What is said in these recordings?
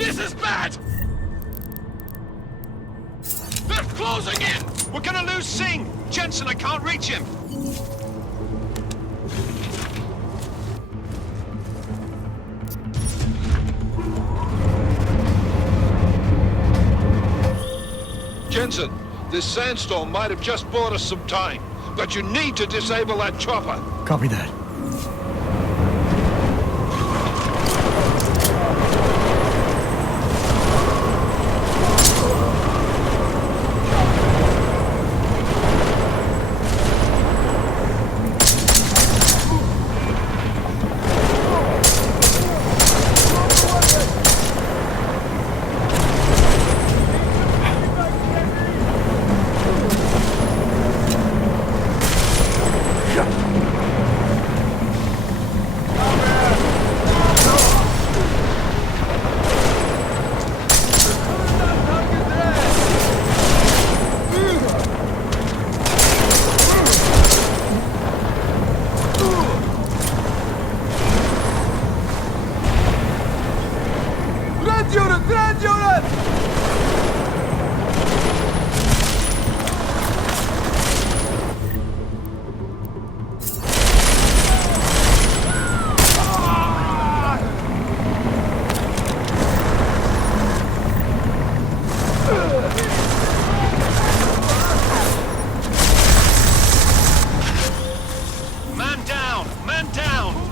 This is bad! They're closing in! We're gonna lose Singh! Jensen, I can't reach him! Jensen, this sandstorm might have just bought us some time, but you need to disable that chopper. Copy that.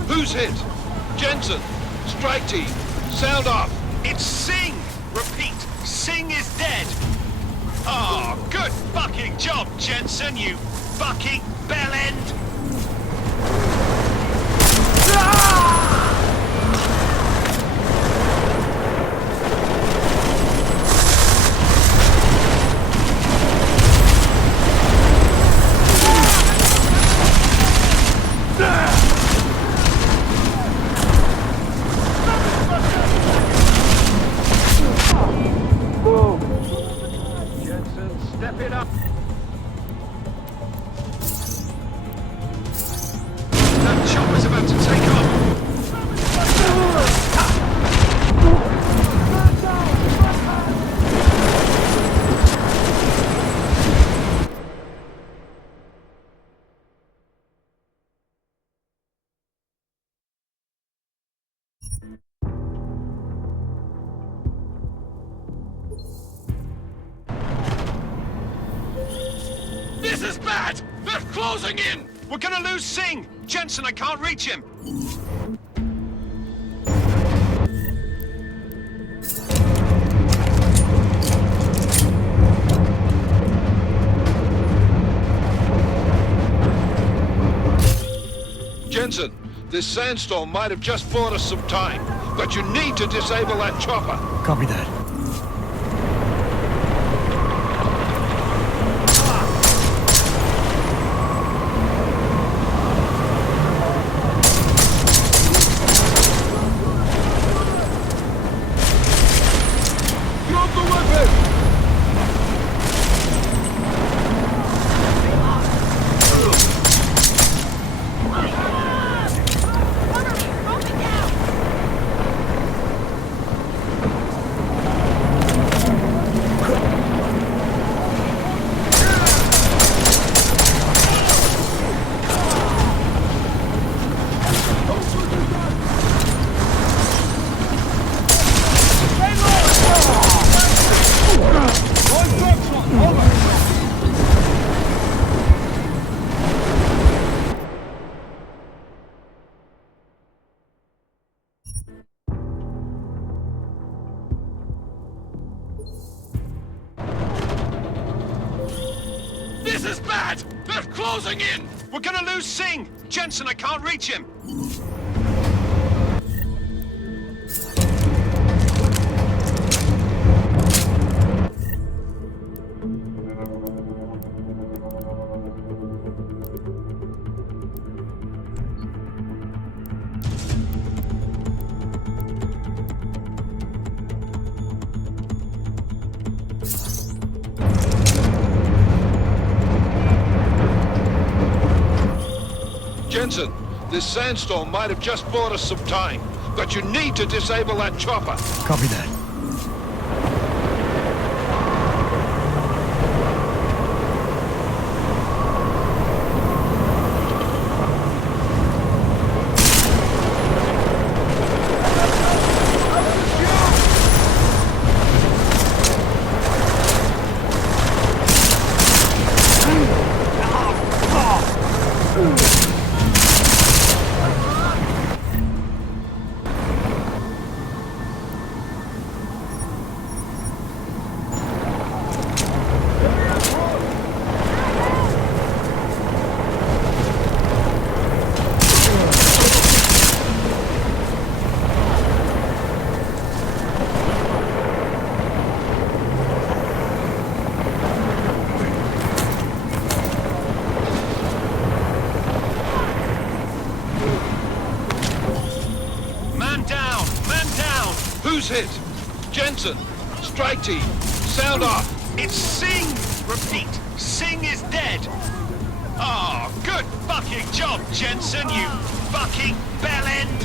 Who's hit? Jensen, strike team, sound off. It's Singh! Repeat, Singh is dead! Oh, good fucking job, Jensen, you fucking bellend! Step it up. That chopper's about to take off. This is bad! They're closing in! We're gonna lose Singh! Jensen, I can't reach him! Jensen, this sandstorm might have just bought us some time, but you need to disable that chopper. Copy that. This is bad! They're closing in! We're gonna lose Singh! Jensen, I can't reach him! Jensen, this sandstorm might have just bought us some time, but you need to disable that chopper. Copy that. Who's hit? Jensen, strike team, sound off. It's Sing! Repeat, Sing is dead! Oh, good fucking job, Jensen, you fucking bellend!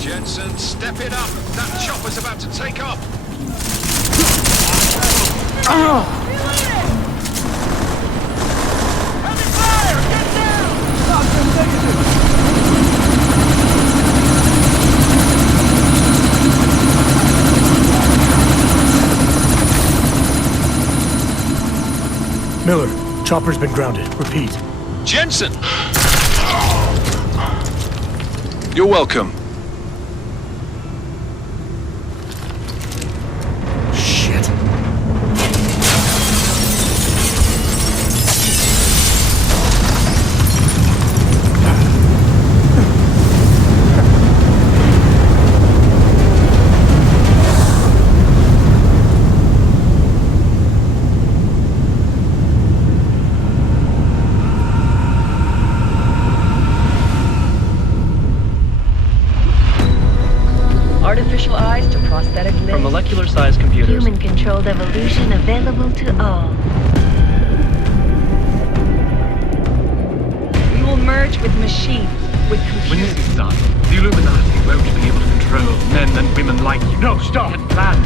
Jensen, step it up. That chopper's about to take off. Miller, chopper's been grounded. Repeat. Jensen! You're welcome. Shit. Artificial eyes to prosthetic limbs. From molecular-sized computers. Human-controlled evolution available to all. We will merge with machines, with When computers. this is done, the Illuminati won't be able to control men and women like you. No, stop! And planned.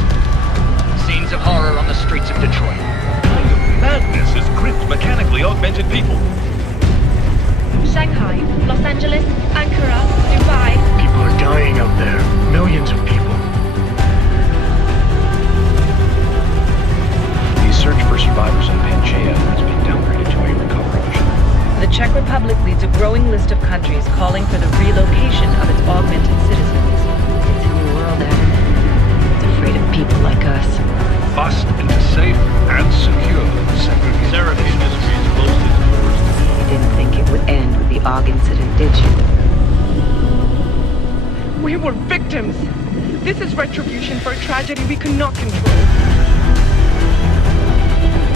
Scenes of horror on the streets of Detroit. Madness has gripped mechanically augmented people. Shanghai, Los Angeles, Ankara, Dubai. People are dying out there. Millions of people. The search for survivors in Pangaea has been downgraded to a recovery mission. The Czech Republic leads a growing list of countries calling for the relocation of its augmented citizens. It's a new world, Adam. It's afraid of people like us. Bust into safe and secure segregation. Therapy industry is closely towards. You didn't think it would end with the AUG incident, did you? We were victims. This is retribution for a tragedy we could not control.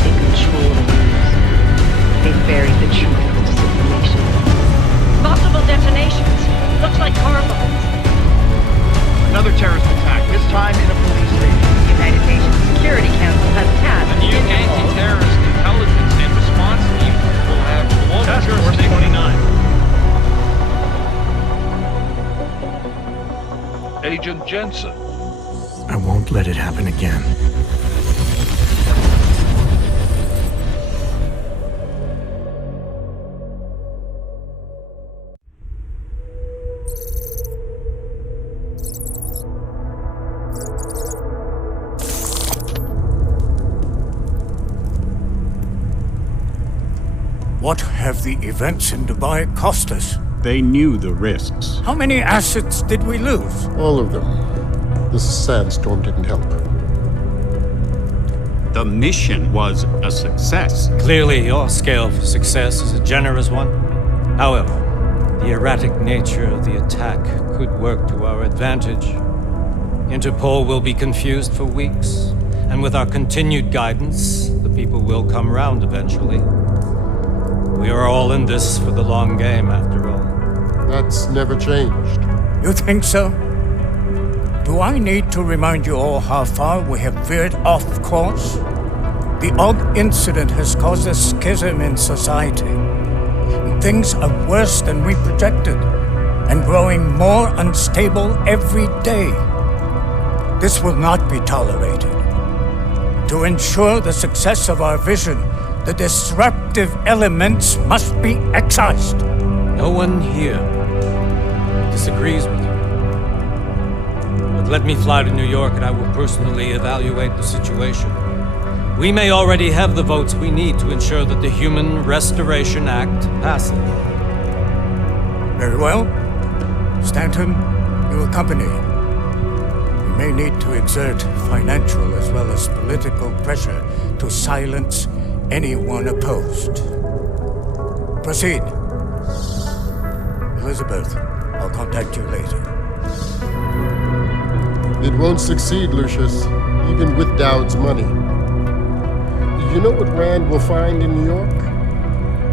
They control the news. They buried the truth with disinformation. Possible detonations. Looks like car bombs. Another terrorist attack, this time in a police station. The United Nations Security Council has tasked A new Interpol. anti-terrorist intelligence and response team will have global Task Force jurisdiction. 29. Agent Jensen. I won't let it happen again. What have the events in Dubai cost us? They knew the risks. How many assets did we lose? All of them. This sandstorm didn't help. The mission was a success. Clearly, your scale of success is a generous one. However, the erratic nature of the attack could work to our advantage. Interpol will be confused for weeks, and with our continued guidance, the people will come round eventually. We are all in this for the long game, after all. That's never changed. You think so? Do I need to remind you all how far we have veered off course? The AUG incident has caused a schism in society. Things are worse than we projected, and growing more unstable every day. This will not be tolerated. To ensure the success of our vision, the disruptive elements must be excised. No one here disagrees with you. But Let me fly to New York and I will personally evaluate the situation. We may already have the votes we need to ensure that the Human Restoration Act passes. Very well. Stanton, you accompany. We may need to exert financial as well as political pressure to silence anyone opposed. Proceed. Elizabeth, I'll contact you later. It won't succeed, Lucius, even with Dowd's money. You know what Rand will find in New York?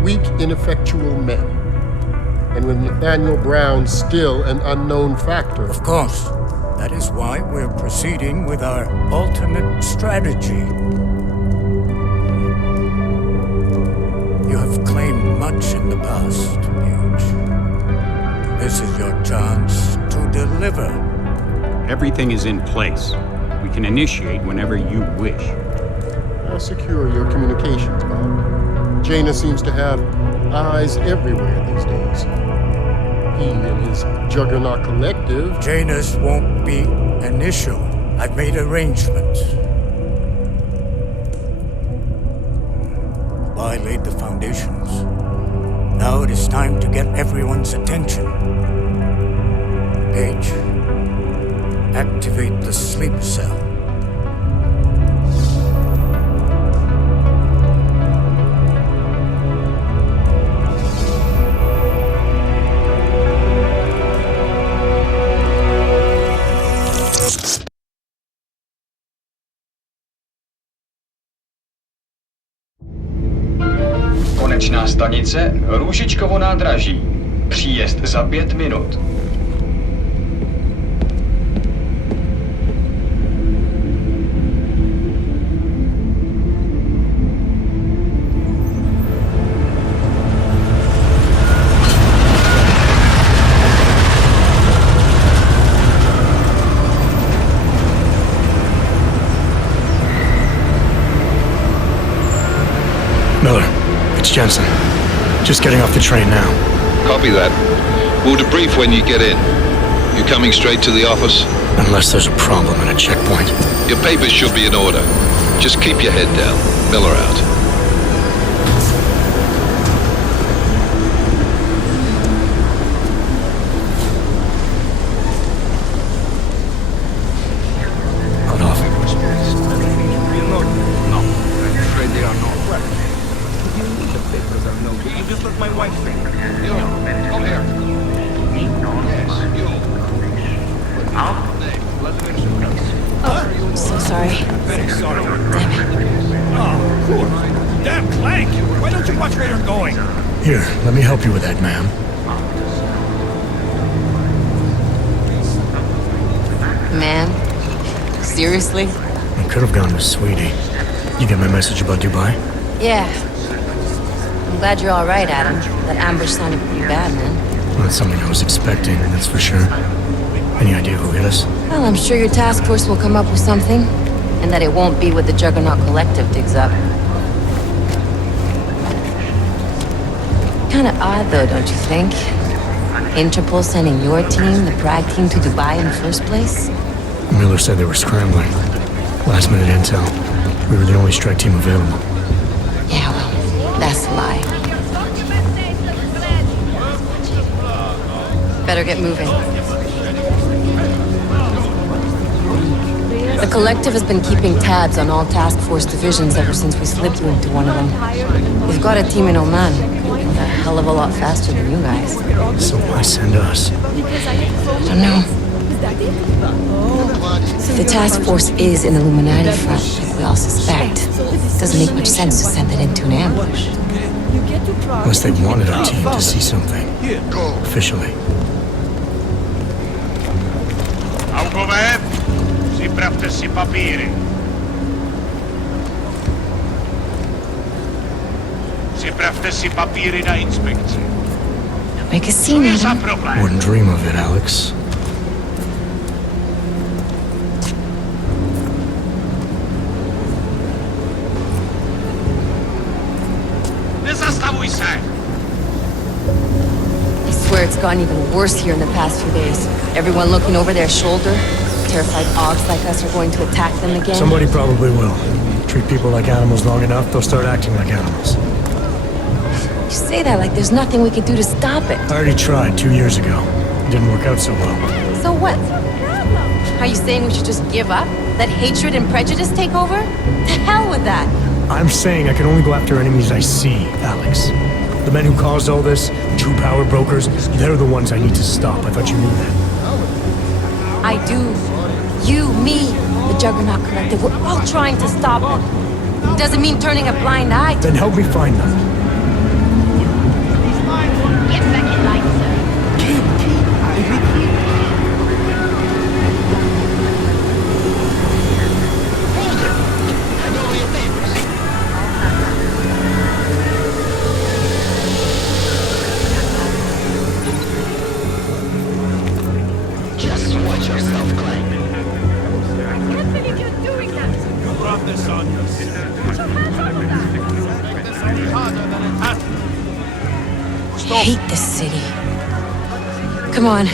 Weak, ineffectual men. And with Nathaniel Brown still an unknown factor. Of course. That is why we're proceeding with our alternate strategy. You have claimed much in the past, Paige. This is your chance to deliver. Everything is in place. We can initiate whenever you wish. How secure your communications, Bob? Jaina seems to have eyes everywhere these days. He and his Juggernaut Collective... Jaina's won't be an issue. I've made arrangements. I laid the foundations. Now it is time to get everyone's attention. Paige, activate the sleep cell. Konečná stanice Růžičkovo nádraží. Příjezd za 5 minut. Miller, it's Jensen. Just getting off the train now. Copy that. We'll debrief when you get in. You coming straight to the office? Unless there's a problem at a checkpoint. Your papers should be in order. Just keep your head down. Miller out. Hold off. No, I'm afraid they are not. The papers are no. You just let my wife think. You, come here. Yes, you. Oh, so sorry. Very sorry. Damn it. Oh, poor. Damn Clank! Why don't you watch where you're going? Here, let me help you with that, ma'am. Man? Seriously? I could have gone with Sweetie. You get my message about Dubai? Yeah. I'm glad you're all right, Adam. That ambush sounded pretty bad, man. Not something I was expecting, that's for sure. Any idea who hit us? Well, I'm sure your task force will come up with something. And that it won't be what the Juggernaut Collective digs up. Kinda odd, though, don't you think? Interpol sending your team, the Prague team, to Dubai in the first place? Miller said they were scrambling. Last minute intel. We were the only strike team available. Yeah, well, that's a lie. Better get moving. The Collective has been keeping tabs on all task force divisions ever since we slipped you into one of them. We've got a team in Oman. A hell of a lot faster than you guys. So why send us? I don't know. If the task force is an Illuminati front, like we all suspect, it doesn't make much sense to send it into an ambush. Unless they wanted our team to see something. Officially. Augové, připravte si papíry. Připravte si papíry na inspekci. Make a scene, Adam. Wouldn't dream of it, Alex. Nezastavuj se! I swear it's gotten even worse here in the past few days. Everyone looking over their shoulder. terrified Augs like us are going to attack them again? Somebody probably will. Treat people like animals long enough, they'll start acting like animals. You say that like there's nothing we could do to stop it. I already tried 2 years ago. It didn't work out so well. So what? Are you saying we should just give up? Let hatred and prejudice take over? To hell with that! I'm saying I can only go after enemies I see, Alex. The men who caused all this, the true power brokers, they're the ones I need to stop. I thought you knew that. I do. You, me, the Juggernaut Collective, we're all trying to stop it. Doesn't mean turning a blind eye to... Then help me find them. Get back in line, sir. Just watch yourself, Clay. I can't believe you're doing that! You brought this on yourself. Put your hands off of that! Make this any harder than it has to. I hate this city. Come on.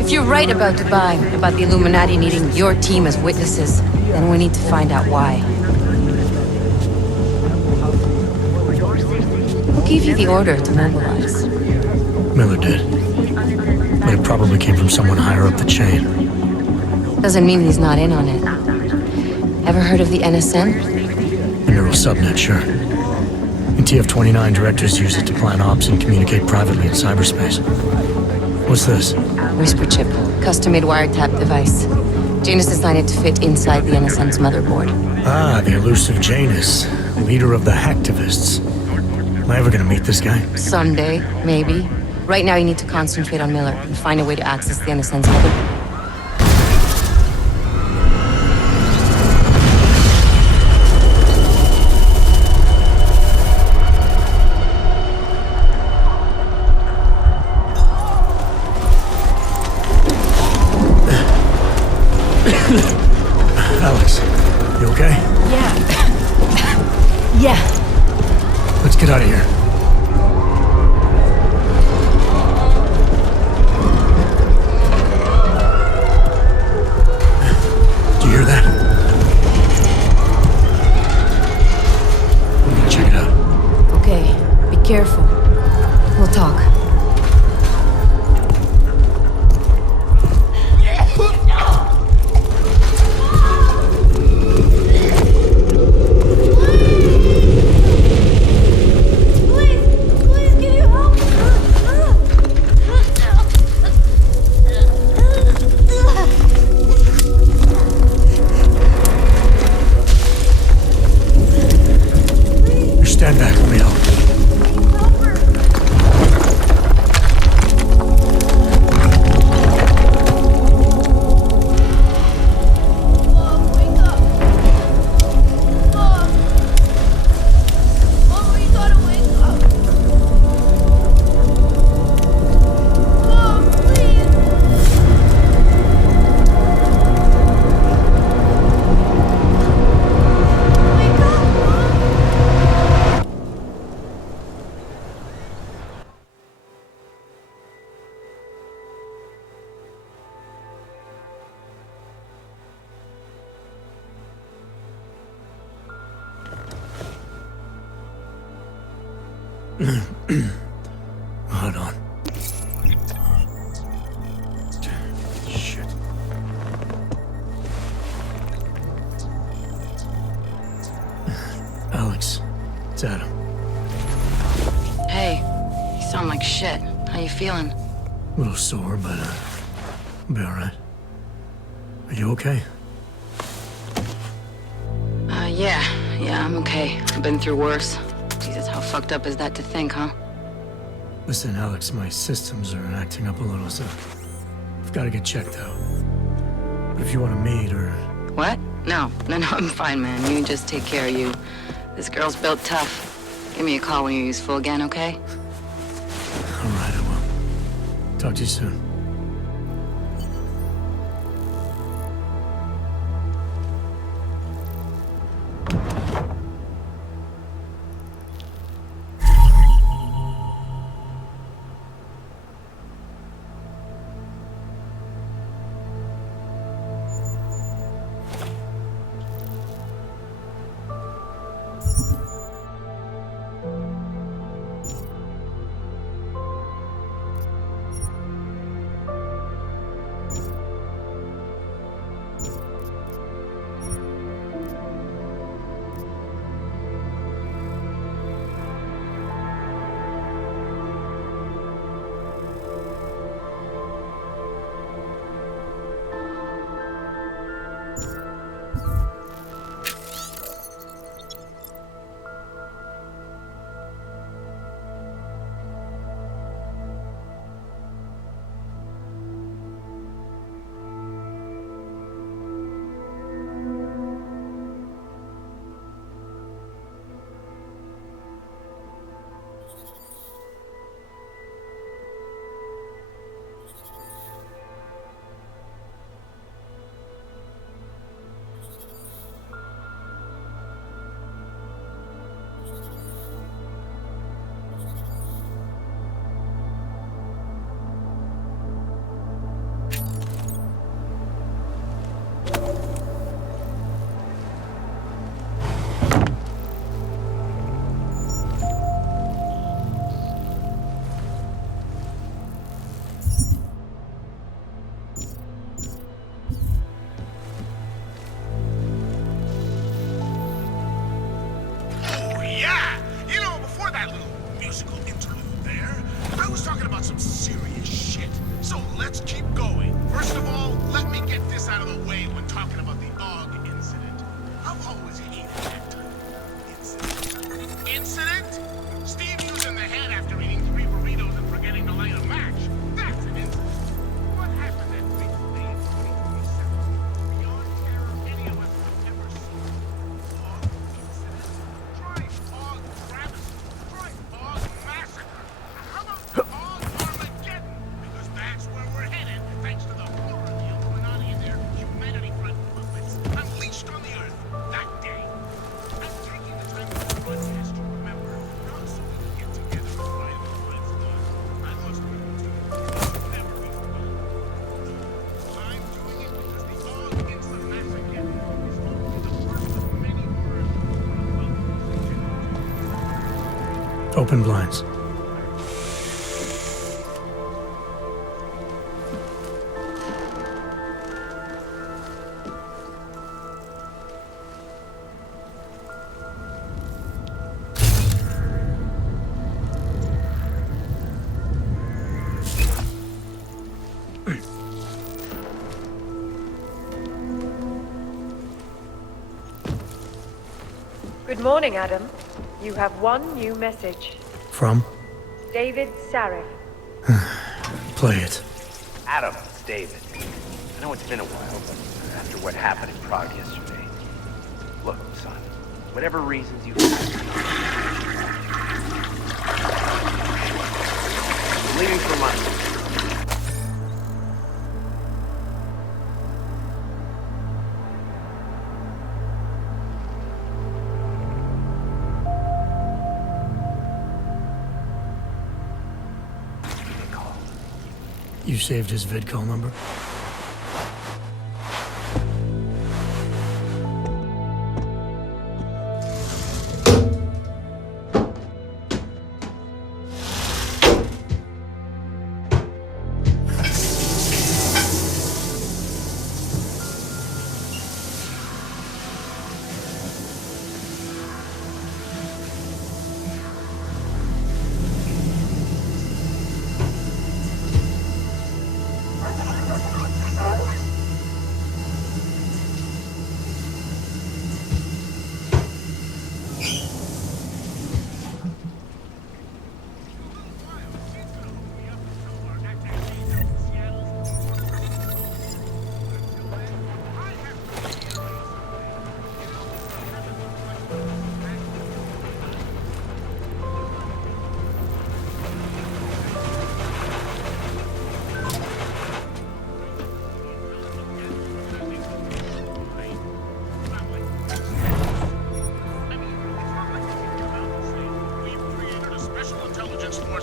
If you're right about Dubai, about the Illuminati needing your team as witnesses, then we need to find out why. Who gave you the order to mobilize? Miller did. But it probably came from someone higher up the chain. Doesn't mean he's not in on it. Ever heard of the NSN? The neural subnet, sure. In TF-29, directors use it to plan ops and communicate privately in cyberspace. What's this? Whisper chip, custom-made wiretap device. Janus designed it to fit inside the NSN's motherboard. Ah, the elusive Janus, leader of the hacktivists. Am I ever gonna meet this guy? Someday, maybe. Right now you need to concentrate on Miller and find a way to access the NSN's motherboard. Alex, you okay? Yeah. Yeah. Let's get out of here. Do you hear that? I'm gonna check it out. Okay, be careful. We'll talk. Stand back, let me help. Hold on. Shit. Alex, it's Adam. Hey, you sound like shit. How you feeling? A little sore, but I'll be alright. Are you okay? Yeah, I'm okay. I've been through worse. Jesus, how fucked up is that to think, huh? Listen, Alex, my systems are acting up a little, so I've got to get checked out. But if you want to meet or... What? No, I'm fine, man. You just take care of you. This girl's built tough. Give me a call when you're useful again, okay? All right, I will. Talk to you soon. let's keep going. First of all, let me get this out of the way when talking about the AUG incident. I've always hated that term. Incident. Incident? Steve using the head after eating 3 burritos and forgetting to light a match. That's an incident. What happened that fateful day in 2027? Beyond terror any of us have ever seen. AUG incident? Try AUG travesty. Try AUG massacre. How about AUG Armageddon? Because that's where we're headed, thanks to the horror of the Illuminati and their humanity front puppets unleashed on the Earth that day. I'm taking the time to broadcast to remember, not so we can get together and find the lines of us. I must be able to. It'll never be forgotten. I'm doing it because the AUG Instant Massacre is only the first of many horrors we're about to. Open blinds. Good morning, Adam. You have one new message. From? David Sarif. Play it. Adam, it's David. I know it's been a while, but after what happened in Prague yesterday... Look, son, whatever reasons you have... I'm leaving for London. You saved his vidcall number?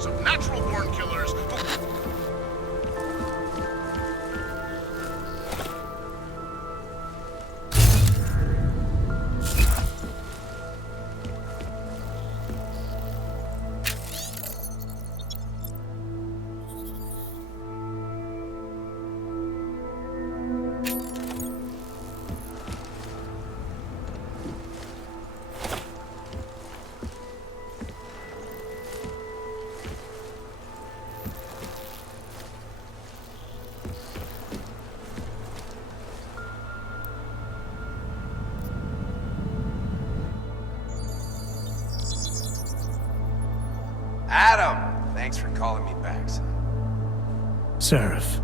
Of natural-born killers who... Adam! Thanks for calling me back, son. Sarif.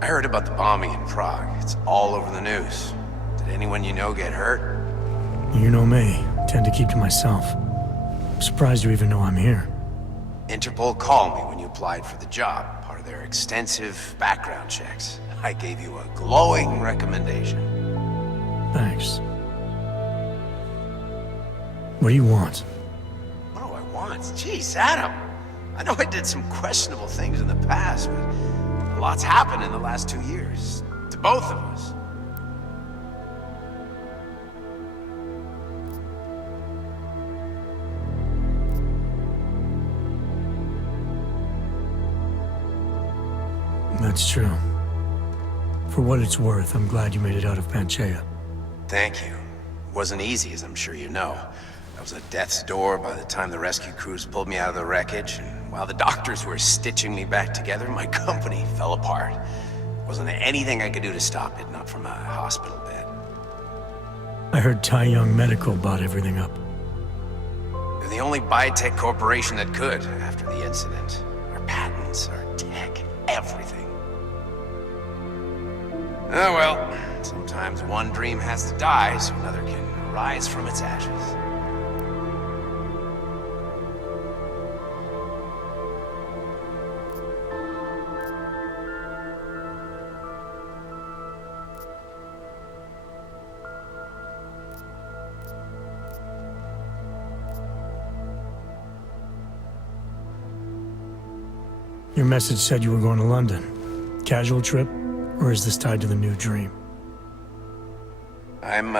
I heard about the bombing in Prague. It's all over the news. Did anyone you know get hurt? You know me. Tend to keep to myself. I'm surprised you even know I'm here. Interpol called me when you applied for the job, part of their extensive background checks. I gave you a glowing recommendation. Thanks. What do you want? What do I want? Jeez, Adam. I know I did some questionable things in the past, but a lot's happened in the last 2 years. To both of us. That's true. For what it's worth, I'm glad you made it out of Panchaea. Thank you. It wasn't easy, as I'm sure you know. was at death's door by the time the rescue crews pulled me out of the wreckage, and while the doctors were stitching me back together, my company fell apart. Wasn't anything I could do to stop it, not from a hospital bed. I heard Tai Young Medical bought everything up. They're the only biotech corporation that could, after the incident. Our patents, our tech, everything. Oh well, sometimes one dream has to die so another can rise from its ashes. Your message said you were going to London. Casual trip? Or is this tied to the new dream? I'm,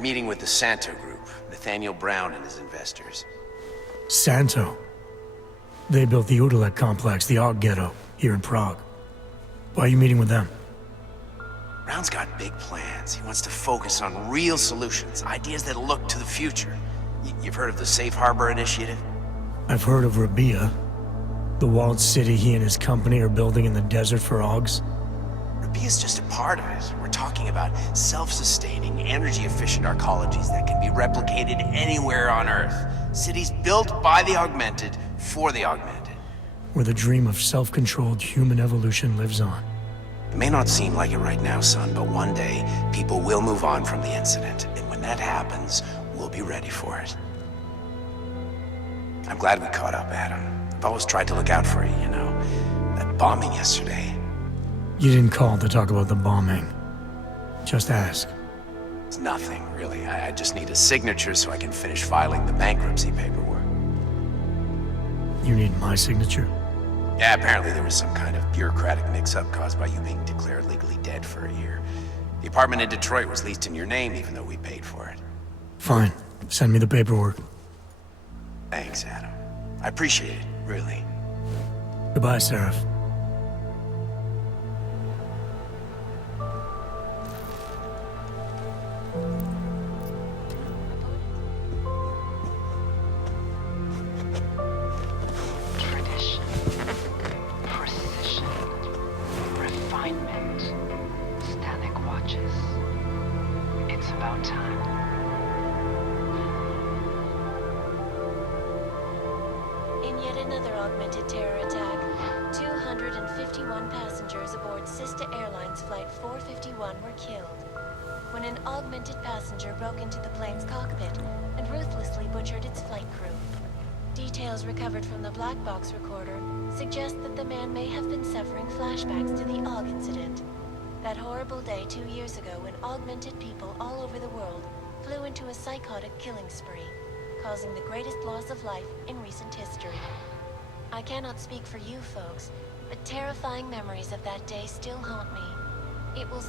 meeting with the Santo Group, Nathaniel Brown and his investors. Santo? They built the Udalek complex, the Og Ghetto, here in Prague. Why are you meeting with them? Brown's got big plans. He wants to focus on real solutions, ideas that look to the future. You've heard of the Safe Harbor Initiative? I've heard of Rabia. The walled city he and his company are building in the desert for Ogs. Rabia's just a part of it. We're talking about self-sustaining, energy-efficient arcologies that can be replicated anywhere on Earth. Cities built by the augmented, for the augmented. Where the dream of self-controlled human evolution lives on. It may not seem like it right now, son, but one day, people will move on from the incident. And when that happens, we'll be ready for it. I'm glad we caught up, Adam. I've always tried to look out for you, you know. That bombing yesterday. You didn't call to talk about the bombing. Just ask. It's nothing, really. I just need a signature so I can finish filing the bankruptcy paperwork. You need my signature? Yeah, apparently there was some kind of bureaucratic mix-up caused by you being declared legally dead for a year. The apartment in Detroit was leased in your name even though we paid for it. Fine. Send me the paperwork. Thanks, Adam. I appreciate it, really. Goodbye, Seraph. Tradition, precision, refinement, static watches. It's about time. In yet another augmented terror attack, 251 passengers aboard Sister Airlines Flight 451 were killed when an augmented passenger broke into the plane's cockpit and ruthlessly butchered its flight crew. Details recovered from the black box recorder suggest that the man may have been suffering flashbacks to the Og incident. That horrible day 2 years ago when augmented people all over the world flew into a psychotic killing spree, causing the greatest loss of life in recent history. I cannot speak for you folks, but terrifying memories of that day still haunt me. It will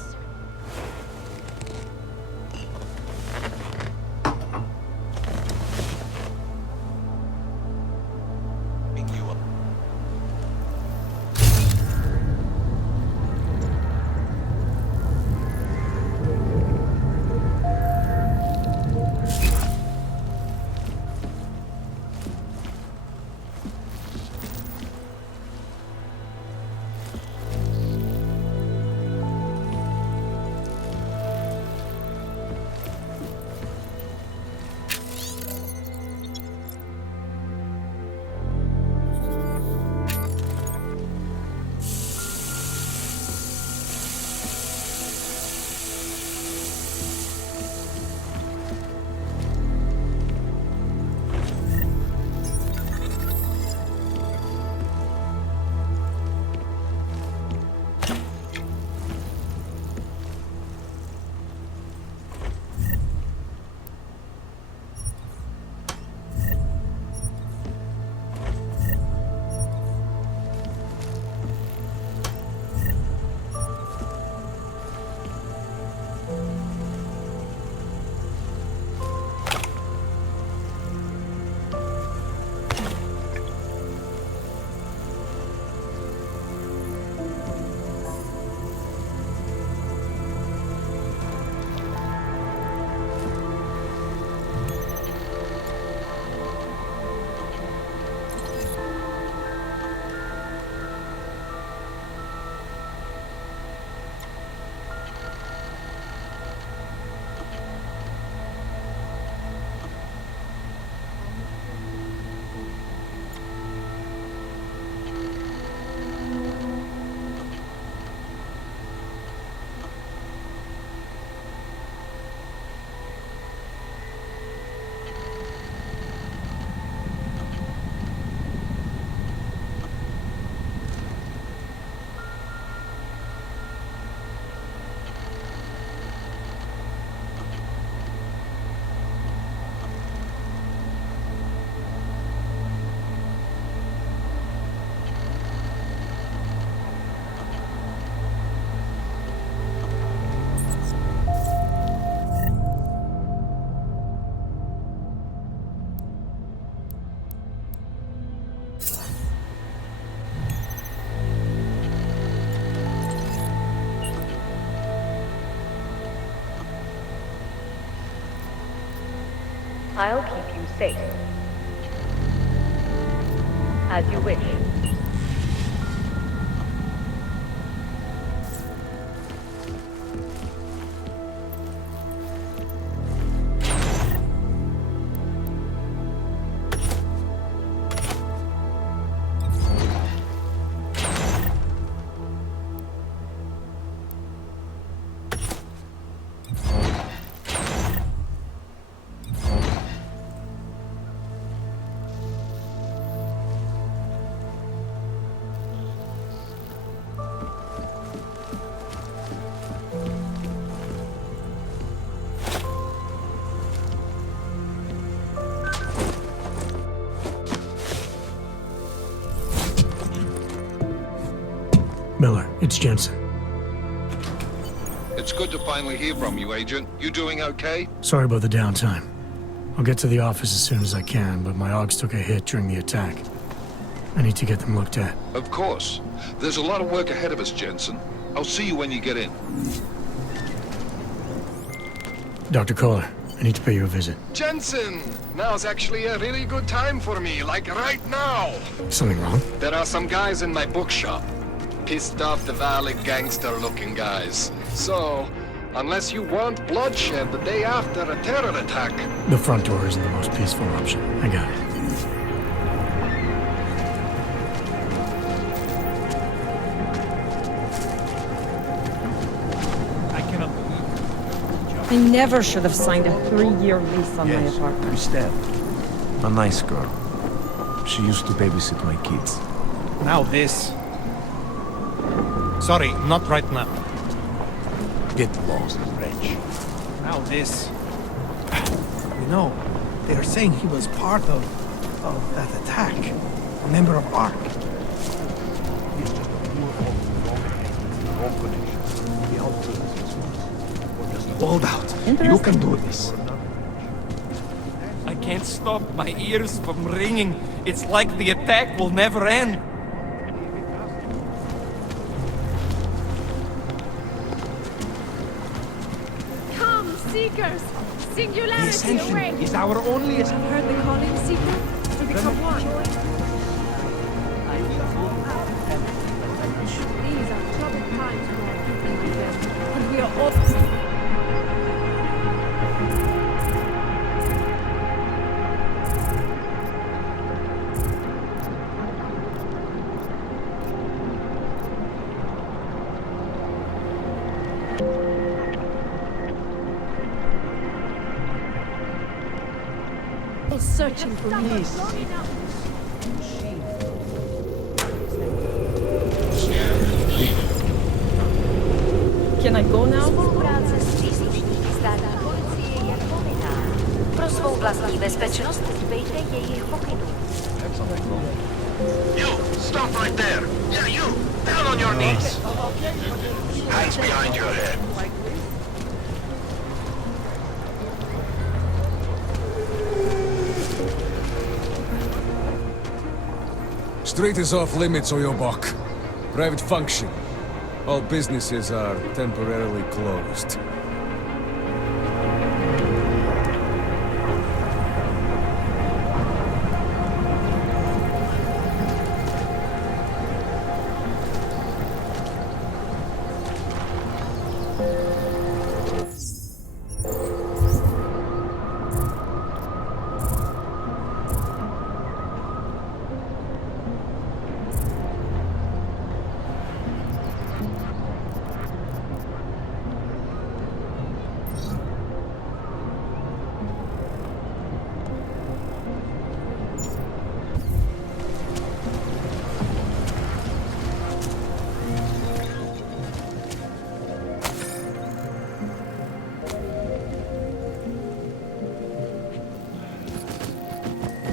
I'll keep you safe. As you wish. Miller, it's Jensen. It's good to finally hear from you, Agent. You doing okay? Sorry about the downtime. I'll get to the office as soon as I can, but my Augs took a hit during the attack. I need to get them looked at. Of course. There's a lot of work ahead of us, Jensen. I'll see you when you get in. Dr. Kohler, I need to pay you a visit. Jensen! Now's actually a really good time for me, like right now! Something wrong? There are some guys in my bookshop. Pissed off the Valley gangster-looking guys. So, unless you want bloodshed the day after a terror attack... The front door isn't the most peaceful option. I got it. I never should have signed a 3-year lease on my apartment. Christelle. A nice girl. She used to babysit my kids. Now this. Sorry, not right now. Get lost, wretch. Now this. You know, they are saying he was part of that attack. A member of ARC. Hold out. You can do this. I can't stop my ears from ringing. It's like the attack will never end. Come, Seekers! Singularity The Ascension away! is our only... I've heard the calling, Seeker. To become one. These are troubled times for our people, my friend. And we are all... searching for me. Can I go now? Pro svou vlastní bezpečnost dbejte jejich pokynů. You, stop right there. Yeah, you, down on your knees. Hands behind your head. Street is off limits, or your buck. Private function. All businesses are temporarily closed.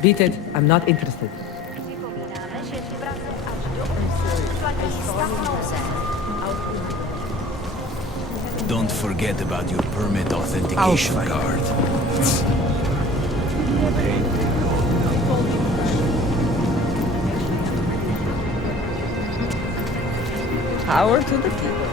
Beat it. I'm not interested. Don't forget about your permit authentication card. Power to the people.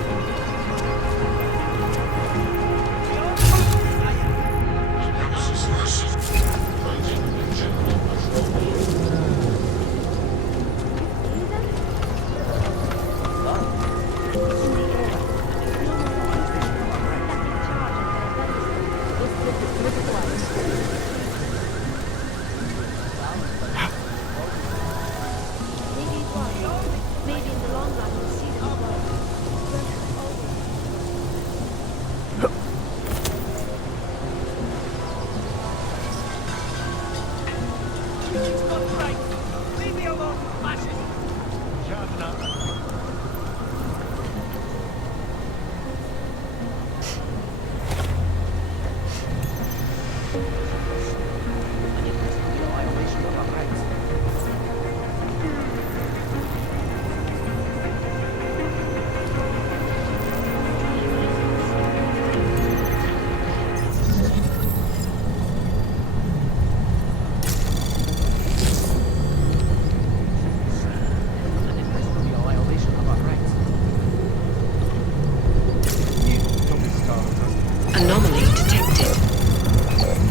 Anomaly detected.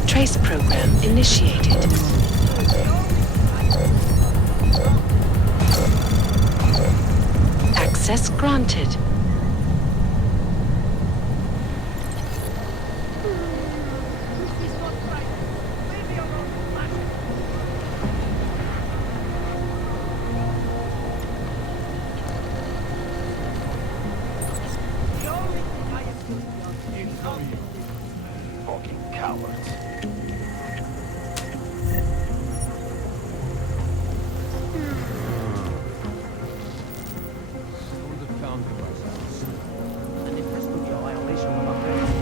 Trace program initiated. Access granted. Fucking cowards. And if this would be a violation of our rights.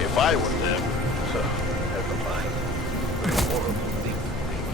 If I were them, so never mind. Horrible thing to make.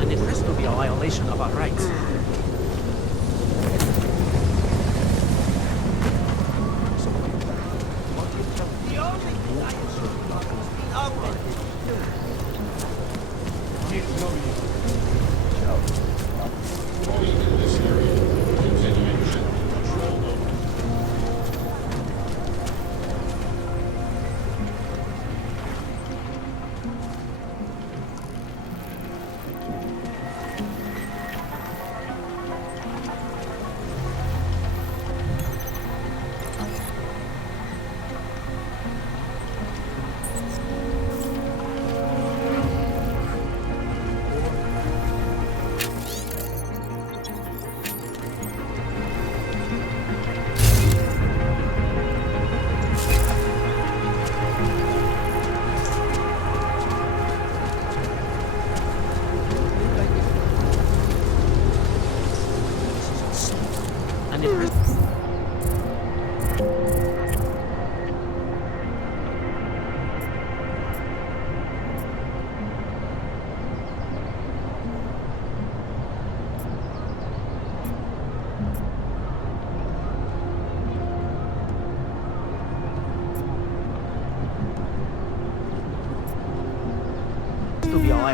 And if this will be a violation of our rights. And if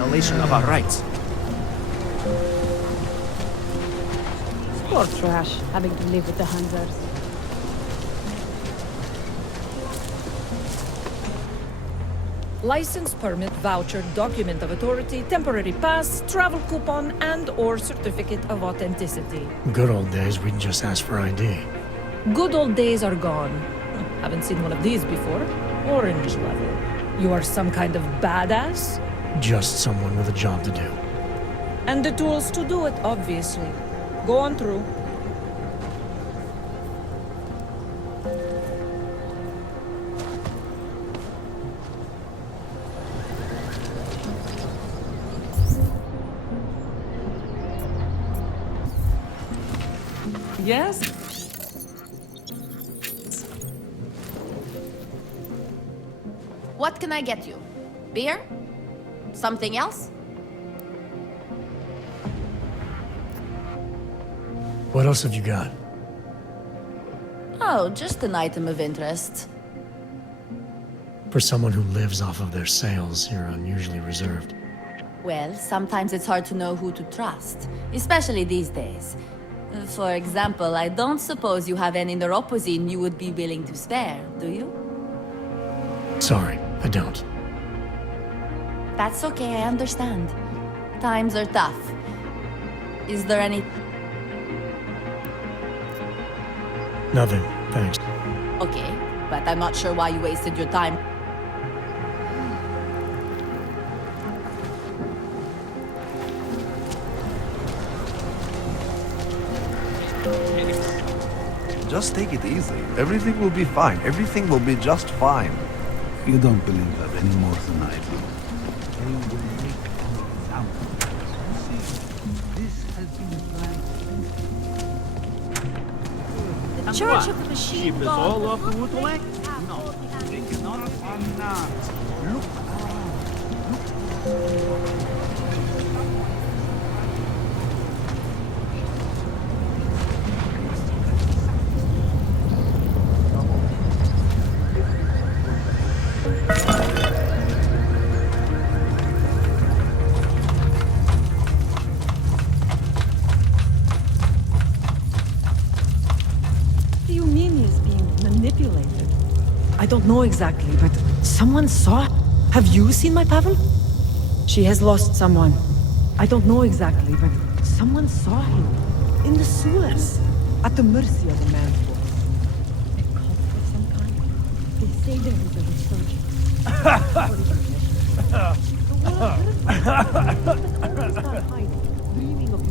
violation of our rights. Poor trash, having to live with the Hunters. License, permit, voucher, document of authority, temporary pass, travel coupon, and/or certificate of authenticity. Good old days, we'd just ask for ID. Good old days are gone. Haven't seen one of these before. Orange level. You are some kind of badass? Just someone with a job to do. And the tools to do it, obviously. Go on through. Yes? What can I get you? Beer? Something else? What else have you got? Oh, just an item of interest. For someone who lives off of their sales, you're unusually reserved. Well, sometimes it's hard to know who to trust, especially these days. For example, I don't suppose you have any neuropozyne you would be willing to spare, do you? Sorry, I don't. That's okay, I understand. Times are tough. Is there any... Nothing, thanks. Okay, but I'm not sure why you wasted your time. Just take it easy. Everything will be fine. Everything will be just fine. You don't believe that any more than I do. They will make an example. You see, this has been planned. The Church of the Machine Ship is God. all off the woodwork? No, they cannot or not. Look around. What do you mean he's being manipulated? I don't know exactly, but someone saw... Have you seen my Pavel? She has lost someone. I don't know exactly, but someone saw him. In the sewers. At the mercy of a man force. A cult of some kind? They say there is a resurgence. Dreaming of the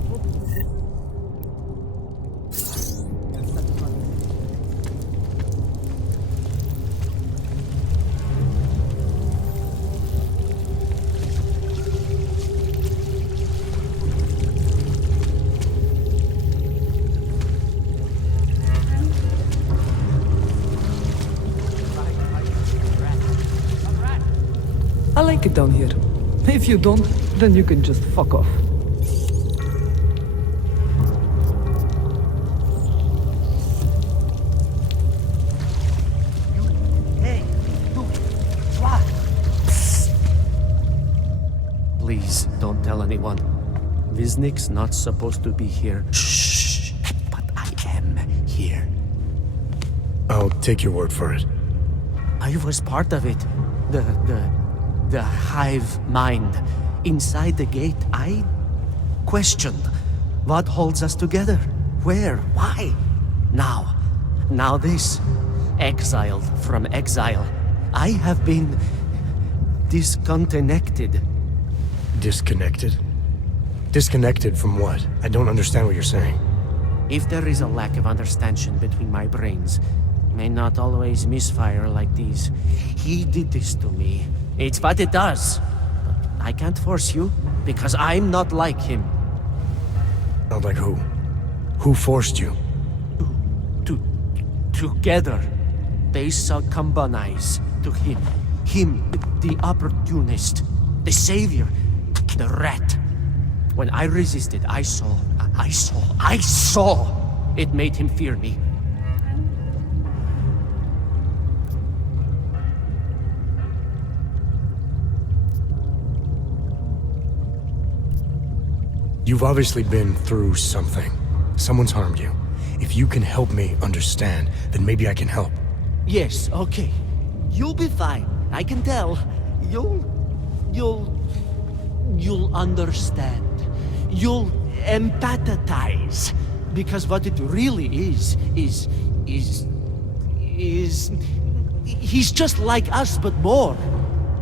I like it down here. If you don't, then you can just fuck off. Hey, you, what? Please, don't tell anyone. Viznik's not supposed to be here. Shh! But I am here. I'll take your word for it. I was part of it. The hive mind. Inside the gate, I questioned what holds us together. Where? Why? Now this. Exiled from exile. I have been disconnected. Disconnected? Disconnected from what? I don't understand what you're saying. If there is a lack of understanding between my brains, may not always misfire like these. He did this to me. It's what it does. But I can't force you, because I'm not like him. Not like who? Who forced you? Together, they succumbanize to him. Him, the opportunist, the savior, the rat. When I resisted, I saw. It made him fear me. You've obviously been through something. Someone's harmed you. If you can help me understand, then maybe I can help. Yes, okay. You'll be fine. I can tell. You'll understand. You'll empathize. Because what it really is... He's just like us, but more.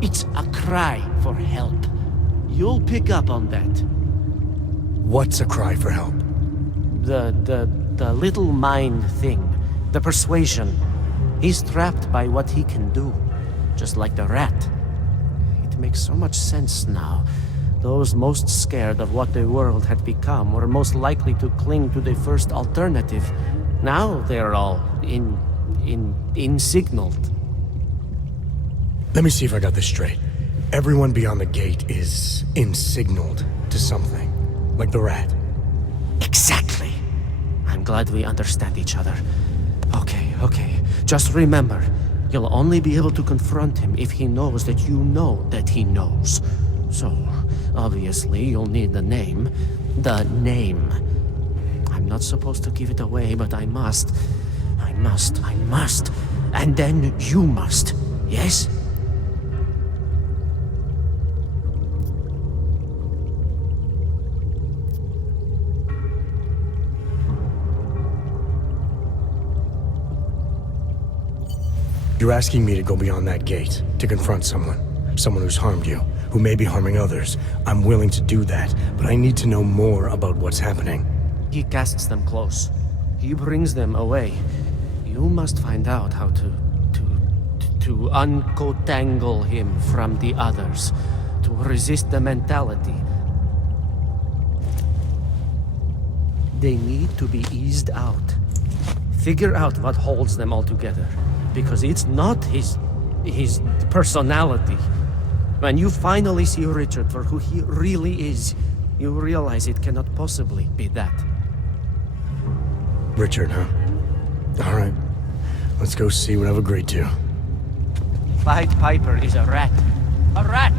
It's a cry for help. You'll pick up on that. What's a cry for help? The little mind thing. The persuasion. He's trapped by what he can do. Just like the rat. It makes so much sense now. Those most scared of what the world had become were most likely to cling to the first alternative. Now they're all insignaled. Let me see if I got this straight. Everyone beyond the gate is insignaled to something. Like the rat. Exactly. I'm glad we understand each other. Okay. Just remember, you'll only be able to confront him if he knows that you know that he knows. So, obviously, you'll need the name. The name. I'm not supposed to give it away, but I must. And then you must. Yes? You're asking me to go beyond that gate, to confront someone who's harmed you, who may be harming others. I'm willing to do that, but I need to know more about what's happening. He casts them close. He brings them away. You must find out how to uncotangle him from the others, to resist the mentality. They need to be eased out. Figure out what holds them all together. Because it's not his personality. When you finally see Richard for who he really is, you realize it cannot possibly be that. Richard, huh? All right. Let's go see what I've agreed to. Pied Piper is a rat. A rat!